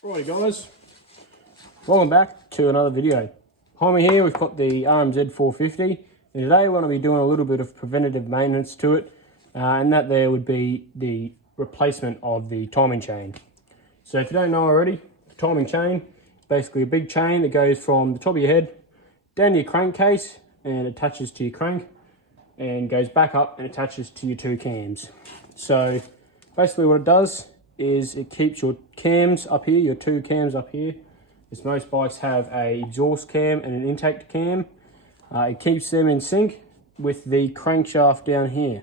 Righty guys, welcome back to another video. Behind me here we've got the RMZ450 and today we're going to be doing a little bit of preventative maintenance to it and that there would be the replacement of the timing chain. So if you don't know already, the timing chain, basically a big chain that goes from the top of your head down to your crankcase and attaches to your crank and goes back up and attaches to your two cams. So basically what it does is it keeps your cams up here, your two cams up here, as most bikes have a exhaust cam and an intake cam. It keeps them in sync with the crankshaft down here.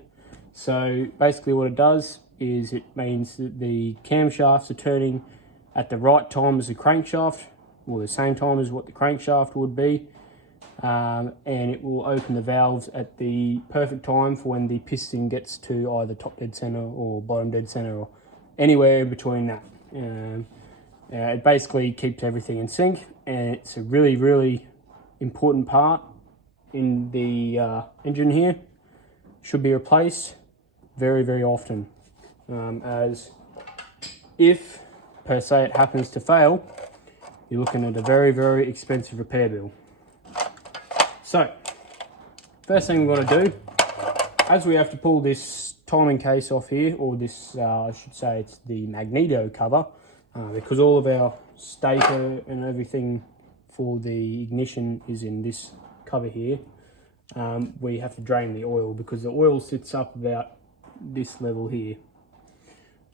So basically what it does is it means that the camshafts are turning at the right time as the crankshaft, or the same time as what the crankshaft would be, and it will open the valves at the perfect time for when the piston gets to either top dead center or bottom dead center or anywhere in between that. It basically keeps everything in sync, and it's a really important part in the engine here. Should be replaced very often, as if per se it happens to fail, you're looking at a very expensive repair bill. So first thing we're going to do, as we have to pull this timing case off here, or this I should say it's the magneto cover, because all of our stator and everything for the ignition is in this cover here. We have to drain the oil because the oil sits up about this level here.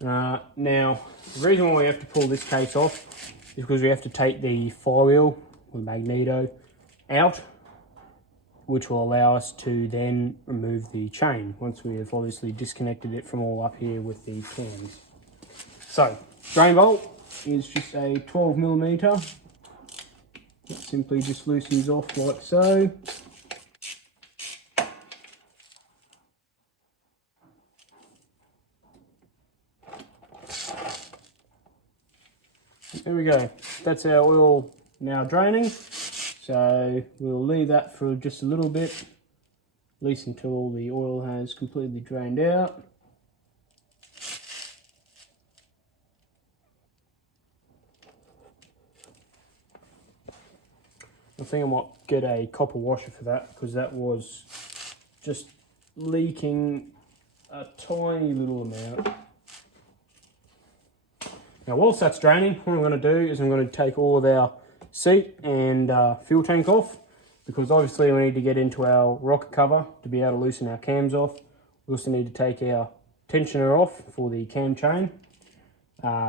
Now the reason why we have to pull this case off is because we have to take the flywheel or the magneto out, which will allow us to then remove the chain once we have obviously disconnected it from all up here with the cams. So drain bolt is just a 12mm. It simply just loosens off like so. There we go. That's our oil now draining. So we'll leave that for just a little bit, at least until all the oil has completely drained out. I think I might get a copper washer for that, because that was just leaking a tiny little amount. Now whilst that's draining, what I'm going to do is I'm going to take all of our seat and fuel tank off, because obviously we need to get into our rocker cover to be able to loosen our cams off. We also need to take our tensioner off for the cam chain,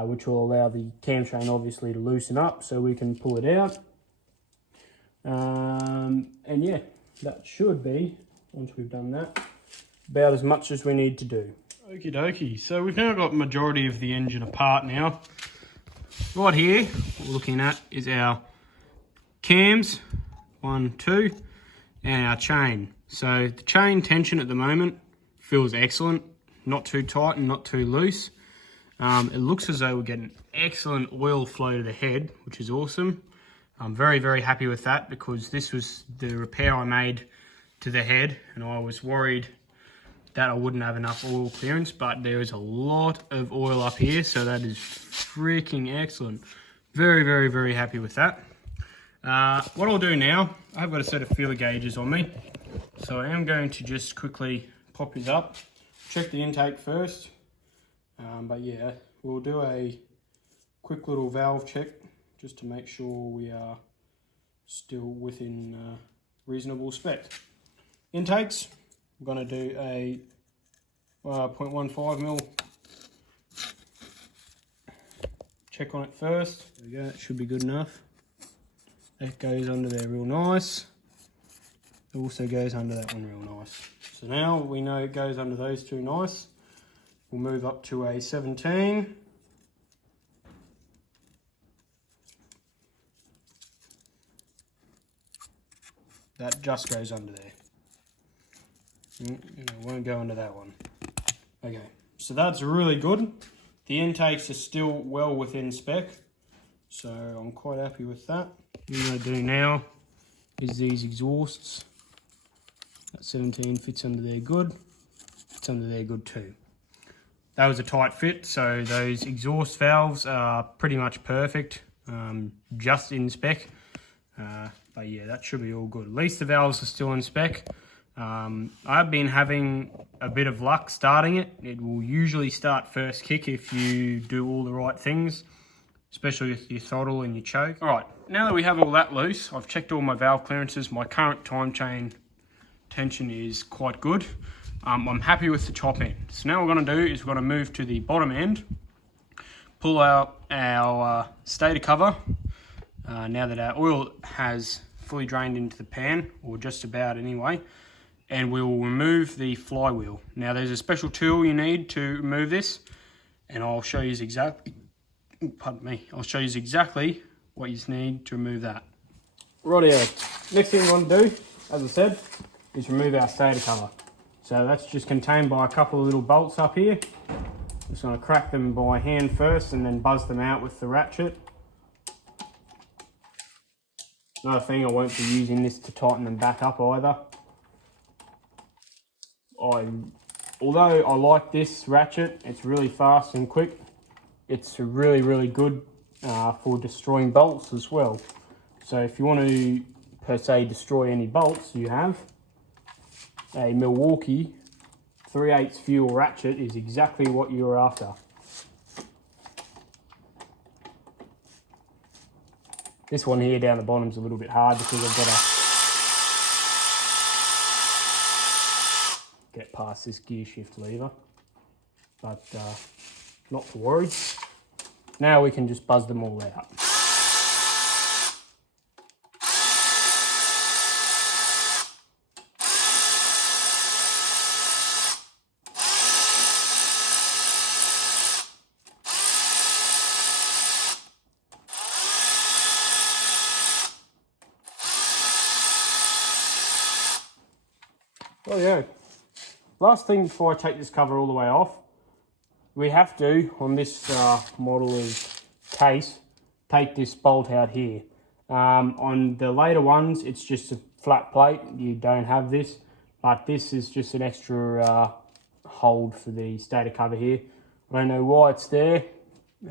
which will allow the cam chain obviously to loosen up so we can pull it out. And yeah, that should be, once we've done that, about as much as we need to do. Okie dokie, so we've now got majority of the engine apart now. Right here, what we're looking at is our cams, 1, 2, and our chain. So the chain tension at the moment feels excellent, not too tight and not too loose. It looks as though we're getting excellent oil flow to the head, which is awesome. I'm very happy with that, because this was the repair I made to the head and I was worried that I wouldn't have enough oil clearance, but there is a lot of oil up here, so that is freaking excellent. Very happy with that. What I'll do now, I've got a set of feeler gauges on me, so I am going to just quickly pop these up, check the intake first, but yeah, we'll do a quick little valve check just to make sure we are still within reasonable spec. Intakes, I'm going to do a 0.15mm check on it first. There we go, it should be good enough. That goes under there real nice. It also goes under that one real nice. So now we know it goes under those two nice. We'll move up to a 17. That just goes under there. It won't go under that one. Okay, so that's really good. The intakes are still well within spec, so I'm quite happy with that. What I'm going to do now is these exhausts. That 17 fits under there good, fits under there good too. that was a tight fit, so those exhaust valves are pretty much perfect, just in spec. But yeah, that should be all good. At least the valves are still in spec. I've been having a bit of luck starting it. It will usually start first kick if you do all the right things, especially with your throttle and your choke. All right, now that we have all that loose, I've checked all my valve clearances. My current time chain tension is quite good. I'm happy with the top end. So now what we're gonna do is we're gonna move to the bottom end, pull out our stator cover, now that our oil has fully drained into the pan, or just about anyway, and we will remove the flywheel. Now there's a special tool you need to remove this, and I'll show you exactly, pardon me, I'll show you exactly what you need to remove that. Rightio, next thing we want to do, as I said, is remove our stator cover. So that's just contained by a couple of little bolts up here. Just going to crack them by hand first and then buzz them out with the ratchet. Another thing, I won't be using this to tighten them back up either. Although I like this ratchet, it's really fast and quick. It's really good for destroying bolts as well. So if you want to, per se, destroy any bolts you have, a Milwaukee 3/8 fuel ratchet is exactly what you're after. This one here down the bottom's a little bit hard because I've got to get past this gear shift lever, but not to worry. Now we can just buzz them all out. Oh yeah, last thing before I take this cover all the way off, we have to, on this model of case, take this bolt out here. On the later ones, it's just a flat plate, you don't have this, but this is just an extra hold for the stator cover here. I don't know why it's there,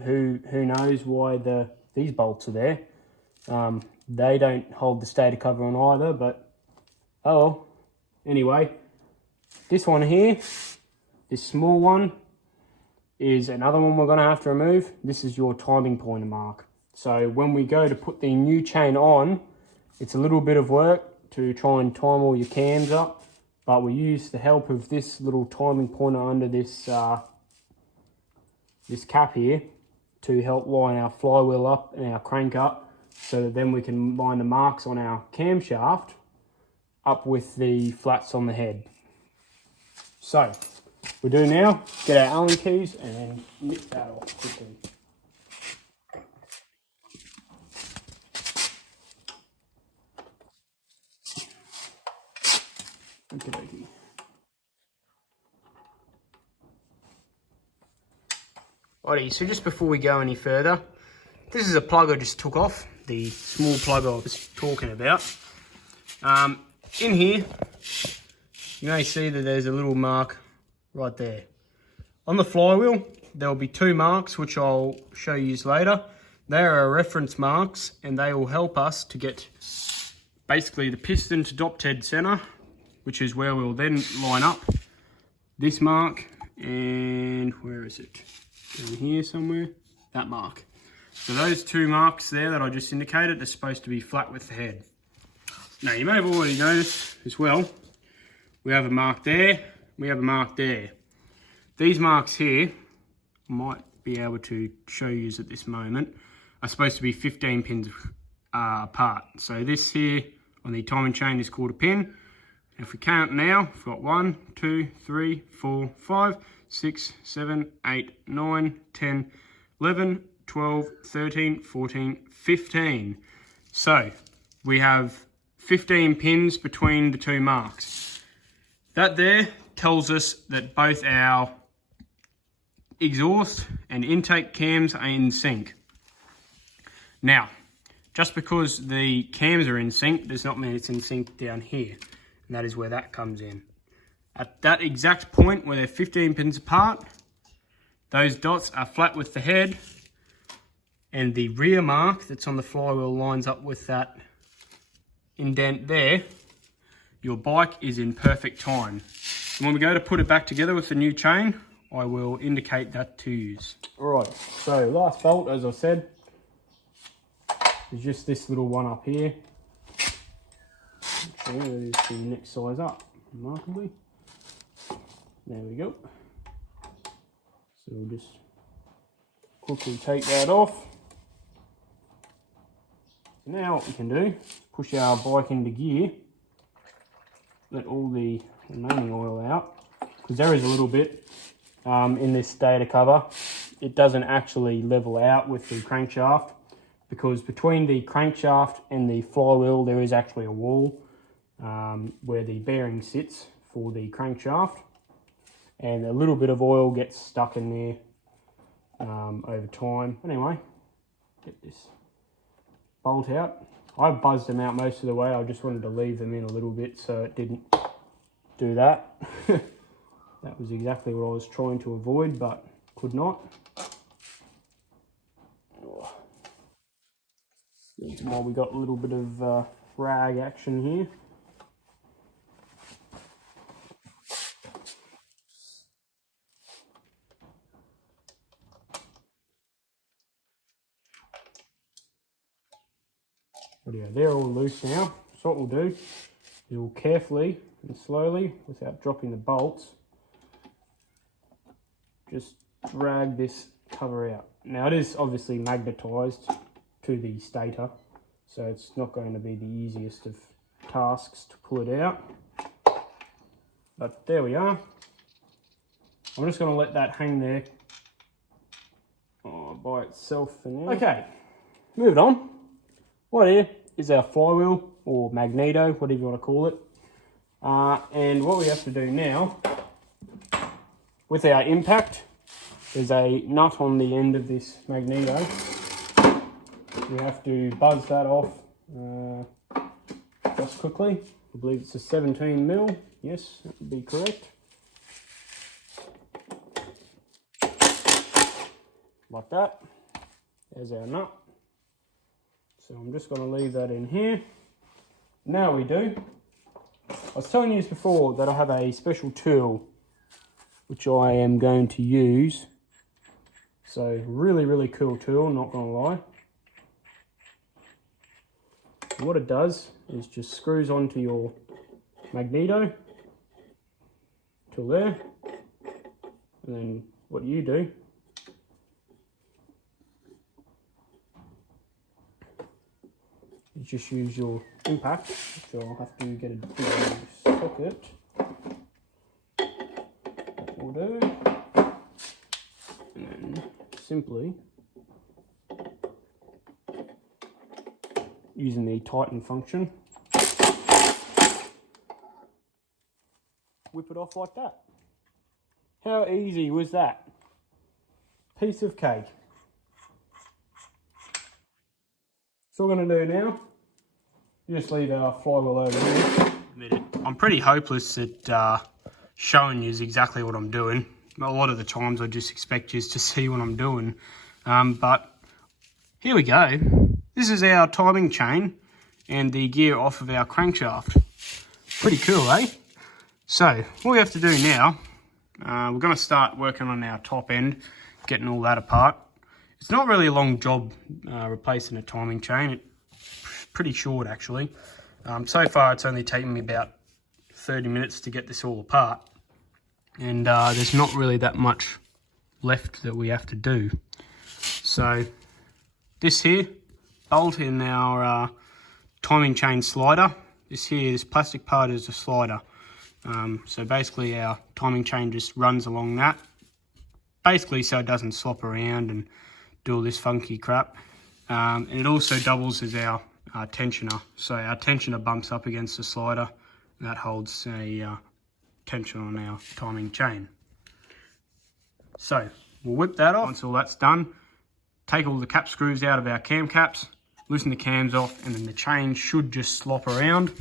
who knows why these bolts are there. They don't hold the stator cover on either, but oh well. Anyway, this one here, this small one, is another one we're going to have to remove. This is your timing pointer mark. So when we go to put the new chain on, it's a little bit of work to try and time all your cams up, but we use the help of this little timing pointer under this this cap here to help line our flywheel up and our crank up, so that then we can line the marks on our camshaft up with the flats on the head. So, we do now, get our Allen keys and then nip that off quickly. Okay. Alrighty, so just before we go any further, this is a plug I just took off, the small plug I was talking about. In here, you may see that there's a little mark right there. On the flywheel, there'll be two marks, which I'll show you later. They are reference marks, and they will help us to get basically the piston to dot dead center, which is where we'll then line up this mark, and where is it? Down here somewhere, that mark. So those two marks there that I just indicated are supposed to be flat with the head. Now you may have already noticed as well, we have a mark there, we have a mark there. These marks here, I might be able to show you at this moment, are supposed to be 15 pins apart. So this here on the timing chain is called a pin. If we count now, we've got 1, 2, 3, 4, 5, 6, 7, 8, 9, 10, 11, 12, 13, 14, 15. So we have 15 pins between the two marks. That there tells us that both our exhaust and intake cams are in sync. Now, just because the cams are in sync does not mean it's in sync down here, and that is where that comes in. At that exact point where they're 15 pins apart, Those dots are flat with the head, and the rear mark that's on the flywheel lines up with that indent there. Your bike is in perfect time. And when we go to put it back together with the new chain, I will indicate that to you. Alright, so last bolt, as I said, is just this little one up here. So that is the next size up, remarkably. There we go. So we'll just quickly take that off. So now what we can do, push our bike into gear, let all the remaining oil out, because there is a little bit in this stator cover. It doesn't actually level out with the crankshaft, because between the crankshaft and the flywheel there is actually a wall where the bearing sits for the crankshaft, and a little bit of oil gets stuck in there over time. Anyway, get this bolt out. I buzzed them out most of the way. I just wanted to leave them in a little bit so it didn't do that. That was exactly what I was trying to avoid, but could not. That's why we got a little bit of frag action here. They're all loose now. So what we'll do is we'll carefully and slowly, without dropping the bolts, just drag this cover out. Now it is obviously magnetised to the stator, so it's not going to be the easiest of tasks to pull it out. But there we are. I'm just going to let that hang there by itself for now. Okay, moving on. Right here is our flywheel, or magneto, whatever you want to call it. And what we have to do now, with our impact, there's a nut on the end of this magneto. We have to buzz that off just quickly. I believe it's a 17 mil. Yes, that would be correct. Like that. There's our nut. So I'm just going to leave that in here. Now we do. I was telling you before that I have a special tool which I am going to use. So really cool tool, not going to lie. So what it does is just screws onto your magneto till there, and then what you do is just use your impact, which I'll have to get a bigger socket. That will do. And then simply using the tighten function, whip it off like that. How easy was that? Piece of cake. So what we're going to do now, just leave our flywheel over here. I'm pretty hopeless at showing you exactly what I'm doing. A lot of the times I just expect you to see what I'm doing. But here we go. This is our timing chain and the gear off of our crankshaft. Pretty cool, eh? So what we have to do now, we're going to start working on our top end, getting all that apart. It's not really a long job replacing a timing chain. It's pretty short actually. So far it's only taken me about 30 minutes to get this all apart. And there's not really that much left that we have to do. So this here, bolt in our timing chain slider. This plastic part is a slider. So basically our timing chain just runs along that. Basically so it doesn't slop around and do all this funky crap. And it also doubles as our tensioner. So our tensioner bumps up against the slider. And that holds a tension on our timing chain. So we'll whip that off. Once all that's done, take all the cap screws out of our cam caps, loosen the cams off, and then the chain should just slop around,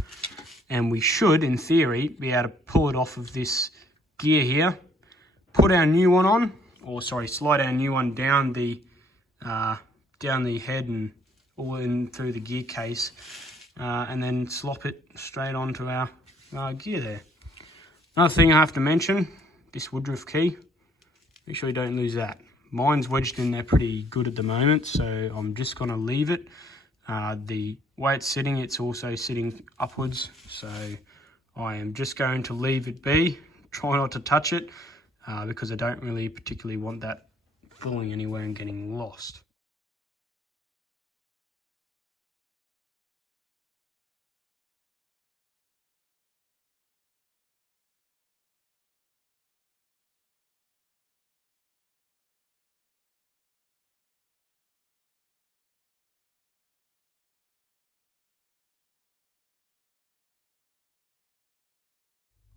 and we should, in theory, be able to pull it off of this gear here, put our new one on, or sorry, slide our new one down the head and all in through the gear case, and then slop it straight onto our gear there. Another thing I have to mention, this woodruff key, make sure you don't lose that. Mine's wedged in there pretty good at the moment, so I'm just going to leave it. The way it's sitting, it's also sitting upwards, so I am just going to leave it be. Try not to touch it, because I don't really particularly want that fooling anywhere and getting lost.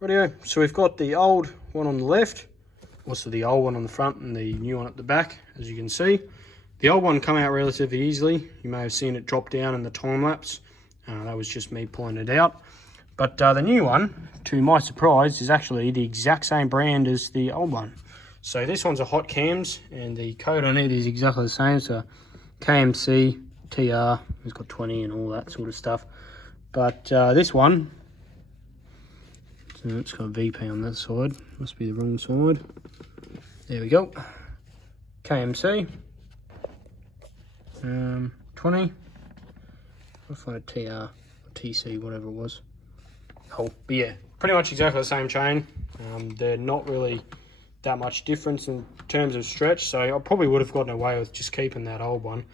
Rightio, so we've got the old one on the left, also the old one on the front and the new one at the back, as you can see. The old one came out relatively easily. You may have seen it drop down in the time lapse. That was just me pulling it out. But the new one, to my surprise, is actually the exact same brand as the old one. So this one's a hot cams, and the code on it is exactly the same. So KMC, TR, it's got 20 and all that sort of stuff. But this one, so it's got VP on that side, must be the wrong side. There we go. KMC, 20. I'll find a TR or TC, whatever it was. Oh, but yeah, pretty much exactly the same chain. They're not really that much difference in terms of stretch, so I probably would have gotten away with just keeping that old one.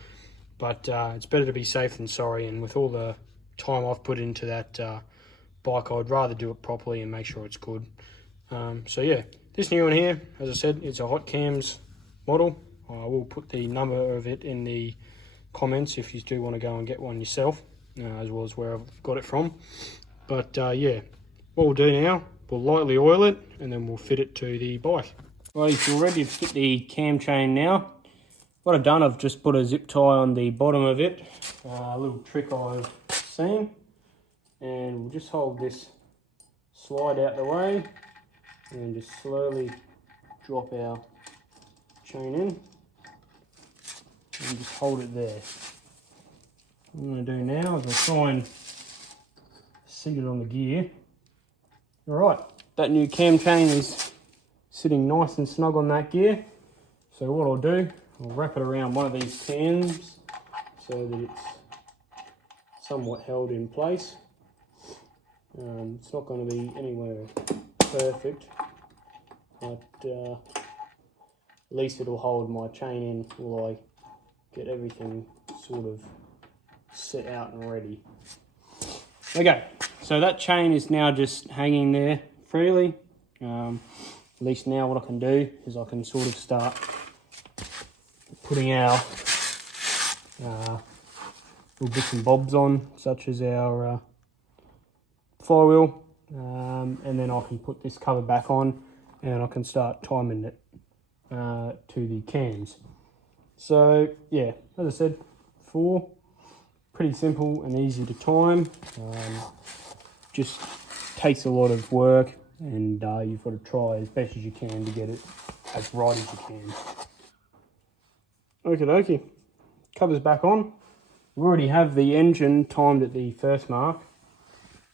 But it's better to be safe than sorry, and with all the time I've put into that bike, I'd rather do it properly and make sure it's good. So yeah, this new one here, as I said, it's a hot cams model. I will put the number of it in the comments if you do want to go and get one yourself, as well as where I've got it from. But yeah, what we'll do now, we'll lightly oil it and then we'll fit it to the bike. Right, so we're ready to fit the cam chain now. What I've done, I've just put a zip tie on the bottom of it, a little trick I've seen, and we'll just hold this slide out the way and then just slowly drop our chain in and just hold it there. What I'm going to do now is I'll try and seat it on the gear. Alright, that new cam chain is sitting nice and snug on that gear. So what I'll do, I'll wrap it around one of these cams so that it's somewhat held in place. It's not going to be anywhere perfect, but at least it'll hold my chain in while I get everything sort of set out and ready. Okay, so that chain is now just hanging there freely. At least now what I can do is I can sort of start putting our little bits and bobs on, such as our flywheel, and then I can put this cover back on and I can start timing it to the cams. So yeah, as I said before, pretty simple and easy to time. Just takes a lot of work, and you've got to try as best as you can to get it as right as you can. Okie dokie, cover's back on. We already have the engine timed at the first mark,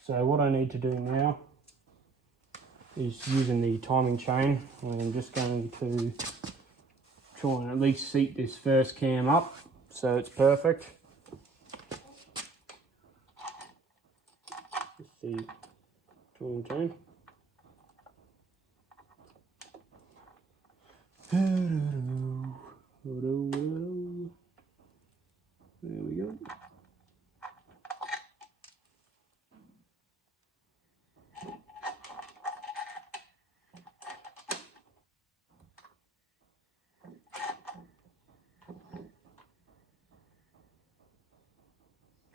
so what I need to do now is, using the timing chain, I'm just going to try and at least seat this first cam up so it's perfect. Just the timing chain. There we go.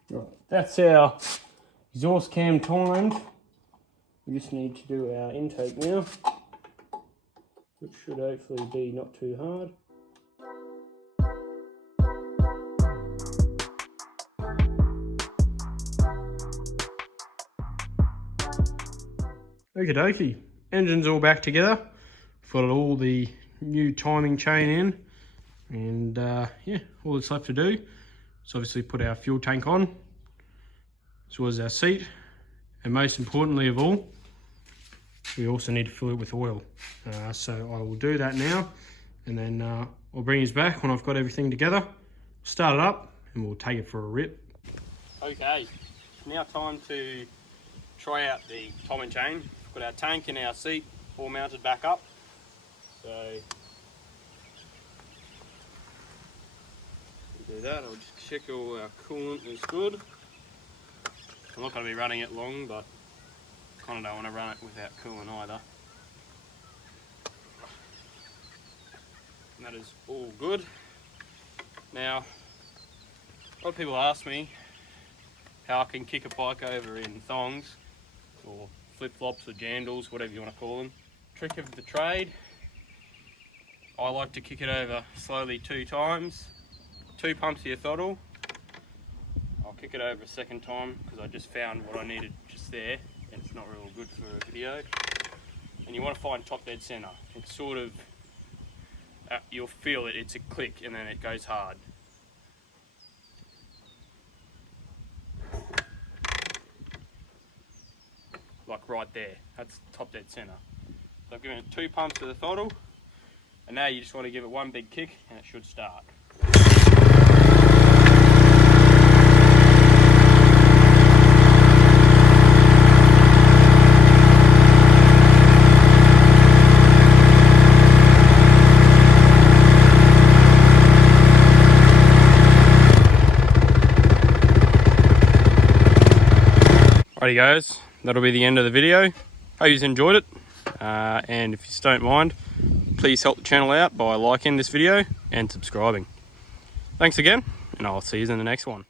Right, that's our exhaust cam timed. We just need to do our intake now, which should hopefully be not too hard. Okie dokie, engine's all back together. Got all the new timing chain in, and yeah, all that's left to do is obviously put our fuel tank on, as well as our seat, and most importantly of all, we also need to fill it with oil. So I will do that now, and then I'll bring you back when I've got everything together, start it up, and we'll take it for a rip. Okay, now time to try out the timing chain. We've got our tank and our seat all mounted back up. So we'll do that. I'll just check all our coolant is good. I'm not going to be running it long, but kind of don't want to run it without coolant either. And that is all good. Now, a lot of people ask me how I can kick a bike over in thongs, or flip-flops or jandals, whatever you want to call them. Trick of the trade, I like to kick it over slowly 2 times, 2 pumps of your throttle. I'll kick it over a second time because I just found what I needed just there, and it's not real good for a video. And you want to find top dead center. It's sort of, you'll feel it, it's a click and then it goes hard. Like right there, that's top dead center. So I've given it 2 pumps to the throttle, and now you just want to give it 1 big kick and it should start. Alrighty guys, that'll be the end of the video. Hope you enjoyed it, and if you don't mind, please help the channel out by liking this video and subscribing. Thanks again, and I'll see you in the next one.